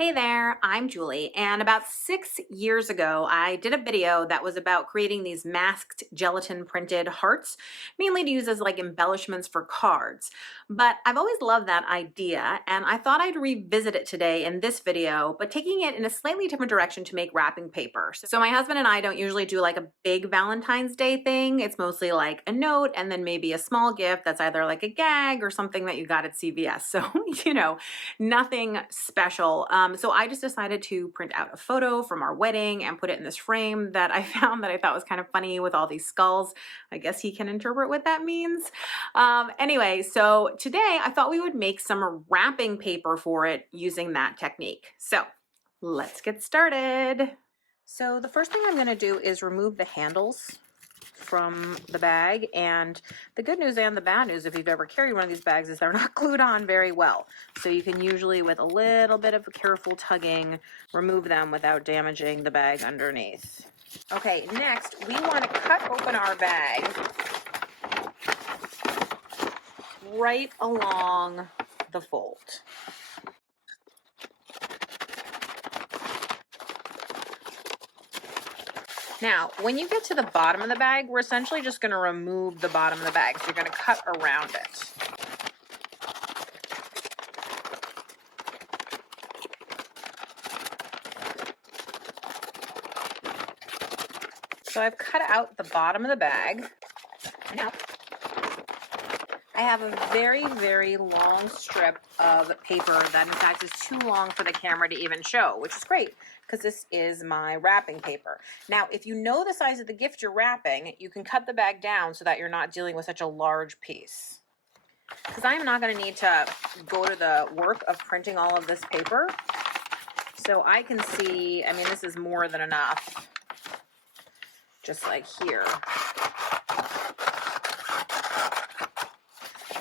Hey there, I'm Julie, and about 6 years ago, I did a video that was about creating these masked gelatin printed hearts, mainly to use as like embellishments for cards. But I've always loved that idea, and I thought I'd revisit it today in this video, but taking it in a slightly different direction to make wrapping paper. So my husband and I don't usually do like a big Valentine's Day thing. It's mostly like a note and then maybe a small gift that's either like a gag or something that you got at CVS. So, nothing special. So I just decided to print out a photo from our wedding and put it in this frame that I found that I thought was kind of funny with all these skulls. I guess he can interpret what that means. Anyway, so today I thought we would make some wrapping paper for it using that technique. So let's get started. So the first thing I'm going to do is remove the handles from the bag, and the good news and the bad news, if you've ever carried one of these bags, is they're not glued on very well. So you can usually, with a little bit of careful tugging, remove them without damaging the bag underneath. Okay, next we want to cut open our bag right along the fold. Now, when you get to the bottom of the bag, we're essentially just going to remove the bottom of the bag. So you're going to cut around it. So I've cut out the bottom of the bag. Now, I have a very, very long strip of paper that in fact is too long for the camera to even show, which is great because this is my wrapping paper. Now, if you know the size of the gift you're wrapping, you can cut the bag down so that you're not dealing with such a large piece. Because I am not going to need to go to the work of printing all of this paper. So I can see, I mean, this is more than enough, just like here.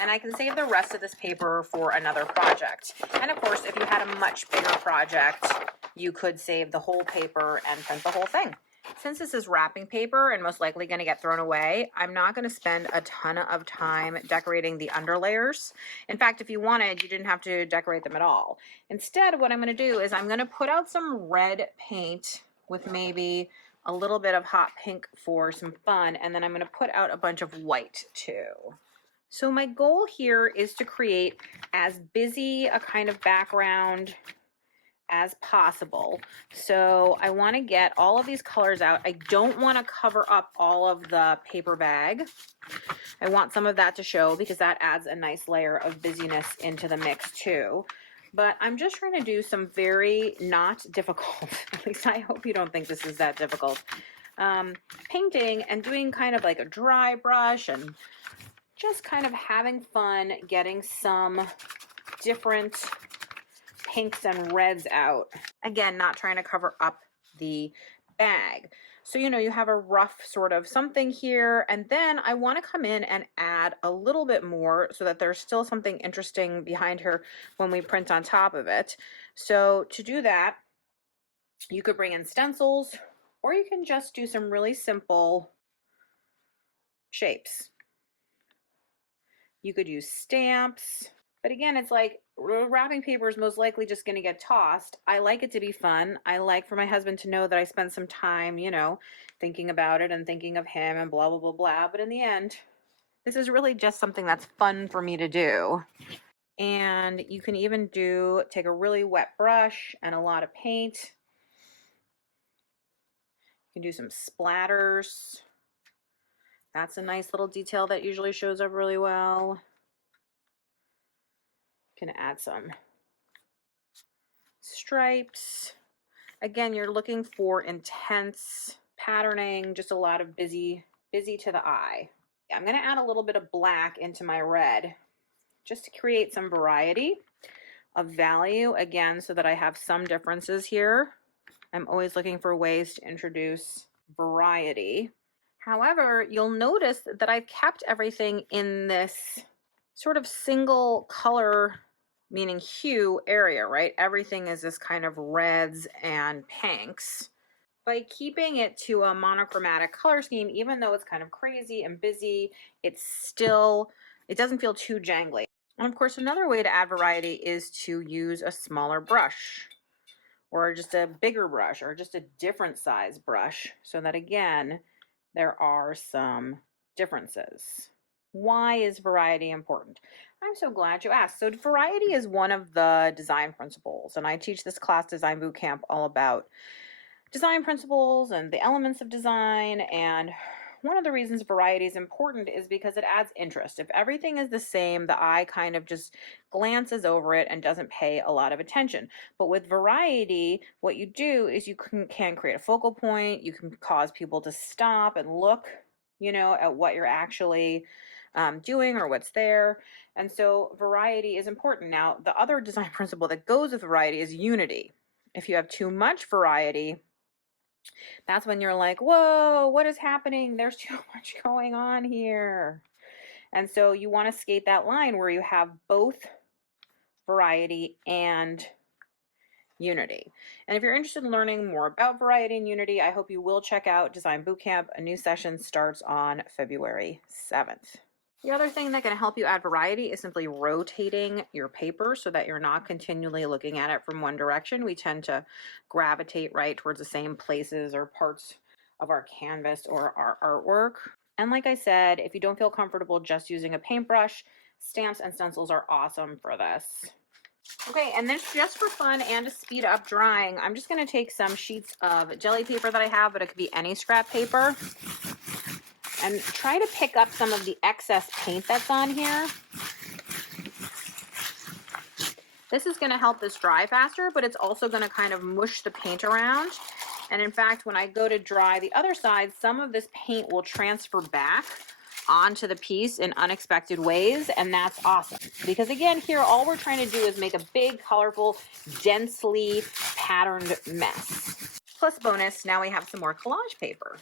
And I can save the rest of this paper for another project. And of course, if you had a much bigger project, you could save the whole paper and print the whole thing. Since this is wrapping paper and most likely going to get thrown away, I'm not going to spend a ton of time decorating the underlayers. In fact, if you wanted, you didn't have to decorate them at all. Instead, what I'm going to do is I'm going to put out some red paint with maybe a little bit of hot pink for some fun, and then I'm going to put out a bunch of white too. So my goal here is to create as busy a kind of background as possible. So I want to get all of these colors out. I don't want to cover up all of the paper bag. I want some of that to show because that adds a nice layer of busyness into the mix too. But I'm just trying to do some very not difficult, at least I hope you don't think this is that difficult, painting and doing kind of like a dry brush and just kind of having fun getting some different pinks and reds out. Again, not trying to cover up the bag. So, you have a rough sort of something here, and then I want to come in and add a little bit more so that there's still something interesting behind her when we print on top of it. So to do that, you could bring in stencils, or you can just do some really simple shapes. You could use stamps, but again, it's like wrapping paper is most likely just going to get tossed. I like it to be fun. I like for my husband to know that I spent some time, thinking about it and thinking of him and blah, blah, blah, blah. But in the end, this is really just something that's fun for me to do. And you can even take a really wet brush and a lot of paint. You can do some splatters. That's a nice little detail that usually shows up really well. Can add some stripes. Again, you're looking for intense patterning, just a lot of busy to the eye. I'm going to add a little bit of black into my red just to create some variety of value, again, so that I have some differences here. I'm always looking for ways to introduce variety. However, you'll notice that I've kept everything in this sort of single color, meaning hue area, right? Everything is this kind of reds and pinks. By keeping it to a monochromatic color scheme, even though it's kind of crazy and busy, it doesn't feel too jangly. And of course, another way to add variety is to use a smaller brush. or just a bigger brush, or just a different size brush, so that again, there are some differences. Why is variety important? I'm so glad you asked. So variety is one of the design principles, and I teach this class Design Boot Camp all about design principles and the elements of design. And one of the reasons variety is important is because it adds interest. If everything is the same, the eye kind of just glances over it and doesn't pay a lot of attention. But with variety, what you do is you can create a focal point. You can cause people to stop and look, at what you're actually doing or what's there. And so variety is important. Now, the other design principle that goes with variety is unity. If you have too much variety, that's when you're like, whoa, what is happening? There's too much going on here. And so you want to skate that line where you have both variety and unity. And if you're interested in learning more about variety and unity, I hope you will check out Design Bootcamp. A new session starts on February 7th. The other thing that can help you add variety is simply rotating your paper so that you're not continually looking at it from one direction. We tend to gravitate right towards the same places or parts of our canvas or our artwork. And like I said, if you don't feel comfortable just using a paintbrush, stamps and stencils are awesome for this. Okay, and then just for fun and to speed up drying, I'm just going to take some sheets of jelly paper that I have, but it could be any scrap paper, and try to pick up some of the excess paint that's on here. This is going to help this dry faster, but it's also going to kind of mush the paint around. And in fact, when I go to dry the other side, some of this paint will transfer back onto the piece in unexpected ways, and that's awesome. Because again, here, all we're trying to do is make a big, colorful, densely patterned mess. Plus bonus, now we have some more collage paper.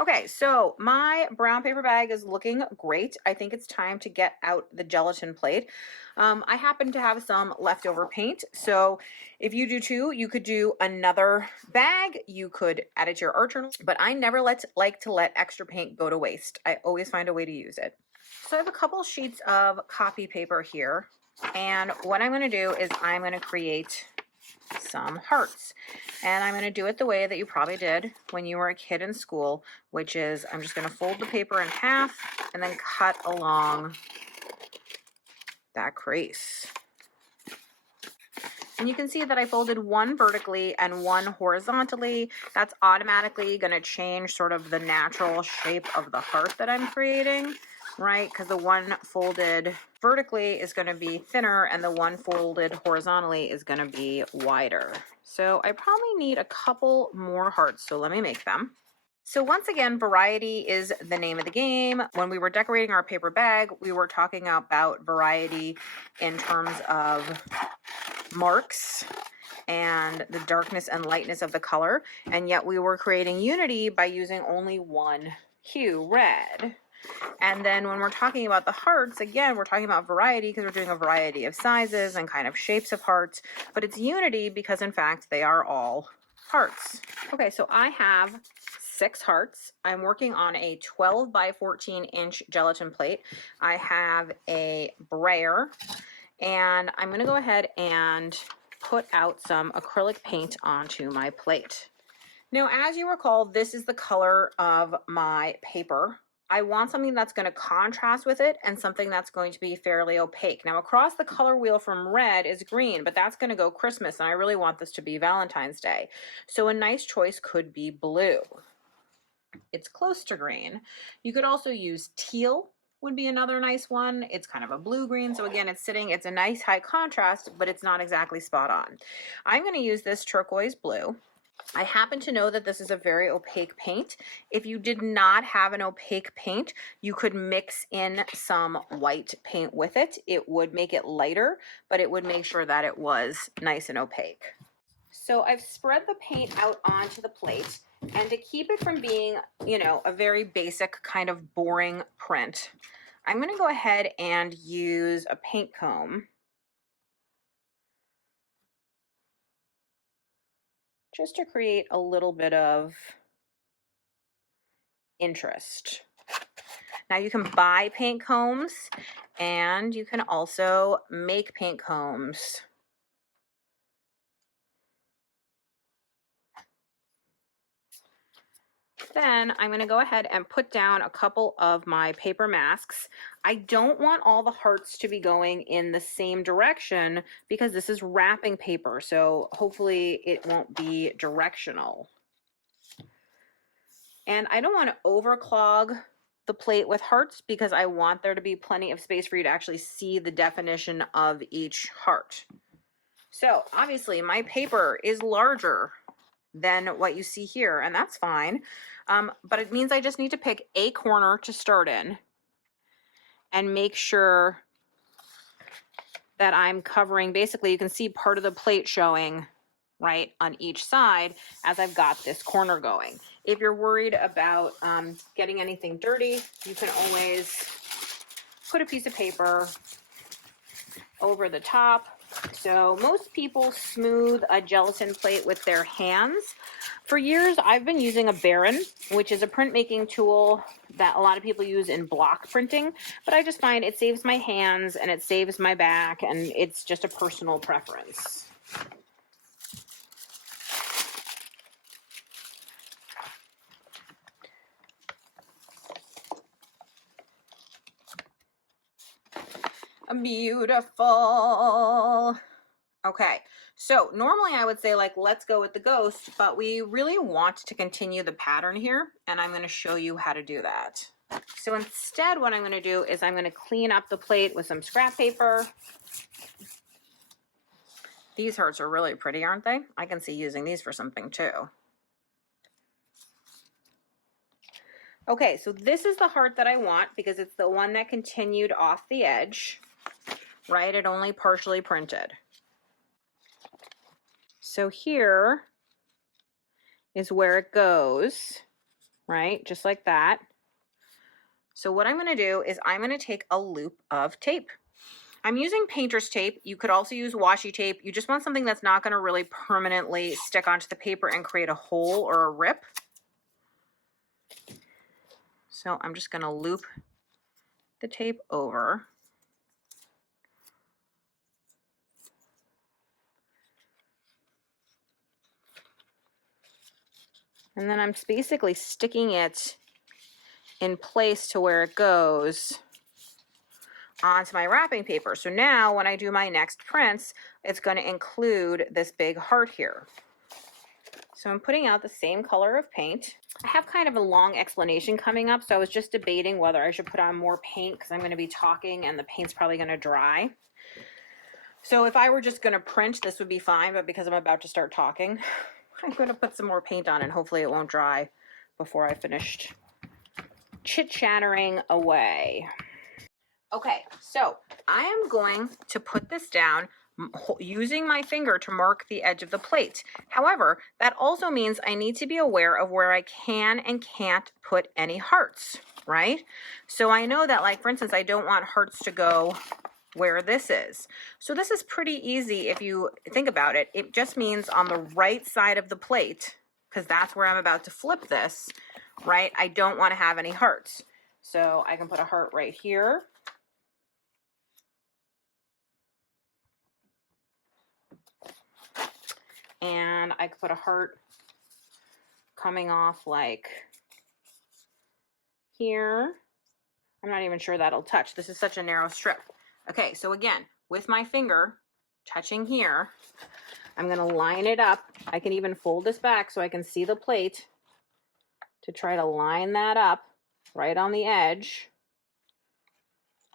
Okay, so my brown paper bag is looking great. I think it's time to get out the gelatin plate. I happen to have some leftover paint, so if you do too, you could do another bag. You could add it to your art journal, but I never like to let extra paint go to waste. I always find a way to use it. So I have a couple sheets of copy paper here, and what I'm going to do is I'm going to create some hearts, and I'm going to do it the way that you probably did when you were a kid in school, which is I'm just going to fold the paper in half and then cut along that crease. And you can see that I folded one vertically and one horizontally. That's automatically going to change sort of the natural shape of the heart that I'm creating, right? Because the one folded vertically is going to be thinner and the one folded horizontally is going to be wider. So I probably need a couple more hearts, so let me make them. So once again, variety is the name of the game. When we were decorating our paper bag, we were talking about variety in terms of marks and the darkness and lightness of the color, and yet we were creating unity by using only one hue, red. And then when we're talking about the hearts, again, we're talking about variety because we're doing a variety of sizes and kind of shapes of hearts, but it's unity because in fact they are all hearts. Okay, so I have 6 hearts. I'm working on a 12 by 14 inch gelatin plate. I have a brayer, and I'm going to go ahead and put out some acrylic paint onto my plate. Now, as you recall, this is the color of my paper. I want something that's going to contrast with it and something that's going to be fairly opaque. Now, across the color wheel from red is green, but that's going to go Christmas, and I really want this to be Valentine's Day. So a nice choice could be blue. It's close to green. You could also use teal, would be another nice one. It's kind of a blue-green, so again, it's a nice high contrast, but it's not exactly spot on. I'm going to use this turquoise blue. I happen to know that this is a very opaque paint. If you did not have an opaque paint, you could mix in some white paint with it. It would make it lighter, but it would make sure that it was nice and opaque. So I've spread the paint out onto the plate, and to keep it from being, a very basic kind of boring print, I'm going to go ahead and use a paint comb just to create a little bit of interest. Now you can buy paint combs, and you can also make paint combs. Then I'm going to go ahead and put down a couple of my paper masks. I don't want all the hearts to be going in the same direction because this is wrapping paper, so hopefully it won't be directional. And I don't want to overclog the plate with hearts because I want there to be plenty of space for you to actually see the definition of each heart. So obviously my paper is larger than what you see here, and that's fine. But it means I just need to pick a corner to start in and make sure that I'm covering, basically you can see part of the plate showing right on each side as I've got this corner going. If you're worried about getting anything dirty, you can always put a piece of paper over the top. So most people smooth a gelatin plate with their hands. For years, I've been using a Baron, which is a printmaking tool that a lot of people use in block printing, but I just find it saves my hands and it saves my back, and it's just a personal preference. Beautiful. Okay, so normally I would say like, let's go with the ghost, but we really want to continue the pattern here, and I'm going to show you how to do that. So instead, what I'm going to do is I'm going to clean up the plate with some scrap paper. These hearts are really pretty, aren't they? I can see using these for something too. Okay, so this is the heart that I want because it's the one that continued off the edge, right? It only partially printed. So here is where it goes, right? Just like that. So what I'm going to do is I'm going to take a loop of tape. I'm using painter's tape. You could also use washi tape. You just want something that's not going to really permanently stick onto the paper and create a hole or a rip. So I'm just going to loop the tape over. And then I'm basically sticking it in place to where it goes onto my wrapping paper. So now when I do my next prints, it's going to include this big heart here. So I'm putting out the same color of paint. I have kind of a long explanation coming up, so I was just debating whether I should put on more paint because I'm going to be talking and the paint's probably going to dry. So if I were just going to print, this would be fine, but because I'm about to start talking, I'm going to put some more paint on and hopefully it won't dry before I finished chit-chattering away. Okay, so I am going to put this down using my finger to mark the edge of the plate. However, that also means I need to be aware of where I can and can't put any hearts, right? So I know that, like, for instance, I don't want hearts to go where this is. So this is pretty easy if you think about it. It just means on the right side of the plate, because that's where I'm about to flip this, right? I don't want to have any hearts. So I can put a heart right here. And I could put a heart coming off like here. I'm not even sure that'll touch. This is such a narrow strip. Okay, so again, with my finger touching here, I'm going to line it up. I can even fold this back so I can see the plate to try to line that up right on the edge.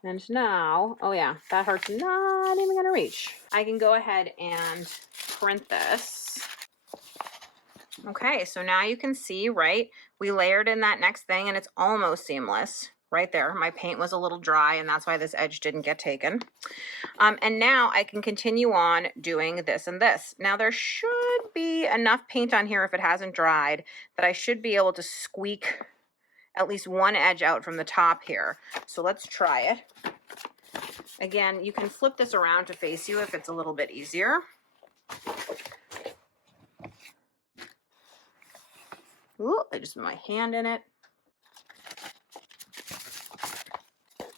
And now, oh yeah, that heart's not even going to reach. I can go ahead and print this. Okay, so now you can see, right, we layered in that next thing and it's almost seamless right there. My paint was a little dry and that's why this edge didn't get taken. And now I can continue on doing this and this. Now there should be enough paint on here if it hasn't dried that I should be able to squeak at least one edge out from the top here. So let's try it. Again, you can flip this around to face you if it's a little bit easier. Ooh, I just put my hand in it.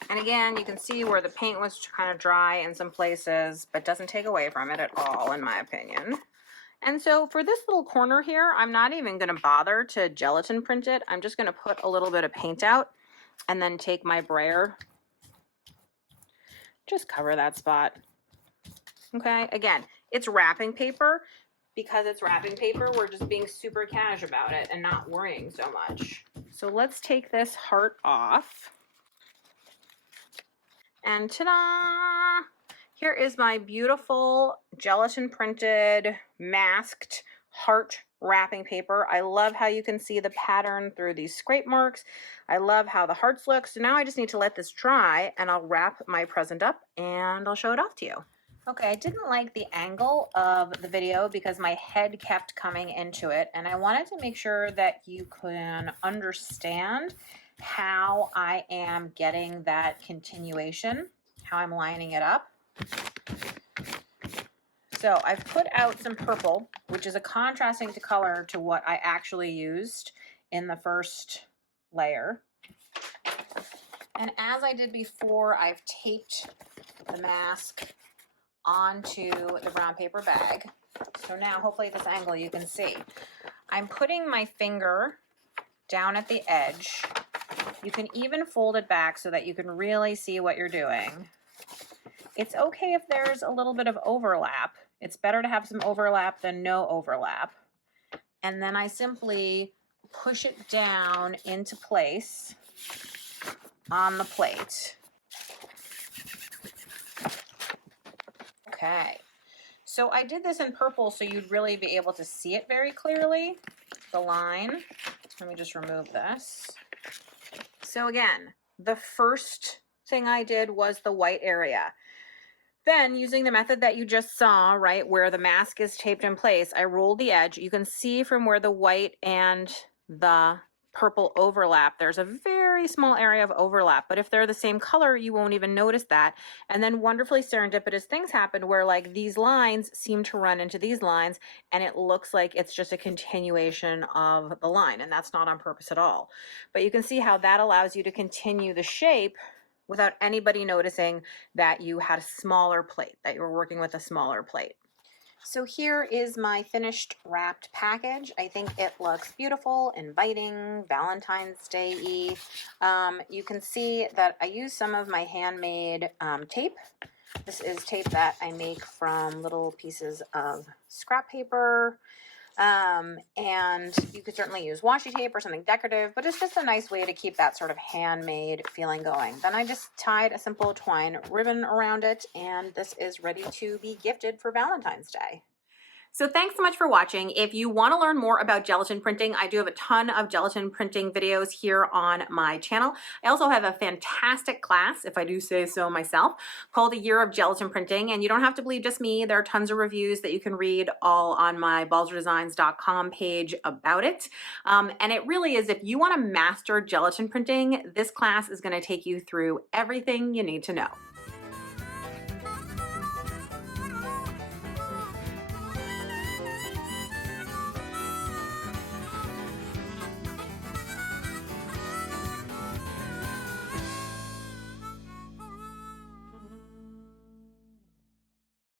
And again, you can see where the paint was kind of dry in some places, but doesn't take away from it at all, in my opinion. And so for this little corner here, I'm not even going to bother to gelatin print it. I'm just going to put a little bit of paint out and then take my brayer, just cover that spot. Okay, again, it's wrapping paper. Because it's wrapping paper, we're just being super cash about it and not worrying so much. So let's take this heart off. And ta-da! Here is my beautiful gelatin printed masked heart wrapping paper. I love how you can see the pattern through these scrape marks. I love how the hearts look. So now I just need to let this dry and I'll wrap my present up and I'll show it off to you. Okay, I didn't like the angle of the video because my head kept coming into it, and I wanted to make sure that you can understand how I am getting that continuation, how I'm lining it up. So I've put out some purple, which is a contrasting color to what I actually used in the first layer. And as I did before, I've taped the mask onto the brown paper bag. So now hopefully at this angle you can see. I'm putting my finger down at the edge. You can even fold it back so that you can really see what you're doing. It's okay if there's a little bit of overlap. It's better to have some overlap than no overlap. And then I simply push it down into place on the plate. Okay, so I did this in purple so you'd really be able to see it very clearly, the line. Let me just remove this. So again, the first thing I did was the white area. Then using the method that you just saw, right, where the mask is taped in place, I rolled the edge. You can see from where the white and the purple overlap, there's a very small area of overlap, but if they're the same color, you won't even notice that. And then wonderfully serendipitous things happened where like these lines seem to run into these lines and it looks like it's just a continuation of the line, and that's not on purpose at all. But you can see how that allows you to continue the shape without anybody noticing that you had a smaller plate, that you were working with a smaller plate. So here is my finished wrapped package. I think it looks beautiful, inviting, Valentine's Day-y. You can see that I use some of my handmade tape. This is tape that I make from little pieces of scrap paper. And you could certainly use washi tape or something decorative, but it's just a nice way to keep that sort of handmade feeling going. Then I just tied a simple twine ribbon around it, and this is ready to be gifted for Valentine's Day. So thanks so much for watching. If you want to learn more about gelatin printing, I do have a ton of gelatin printing videos here on my channel. I also have a fantastic class, if I do say so myself, called A Year of Gelatin Printing. And you don't have to believe just me. There are tons of reviews that you can read all on my balzerdesigns.com page about it. And it really is, if you want to master gelatin printing, this class is going to take you through everything you need to know.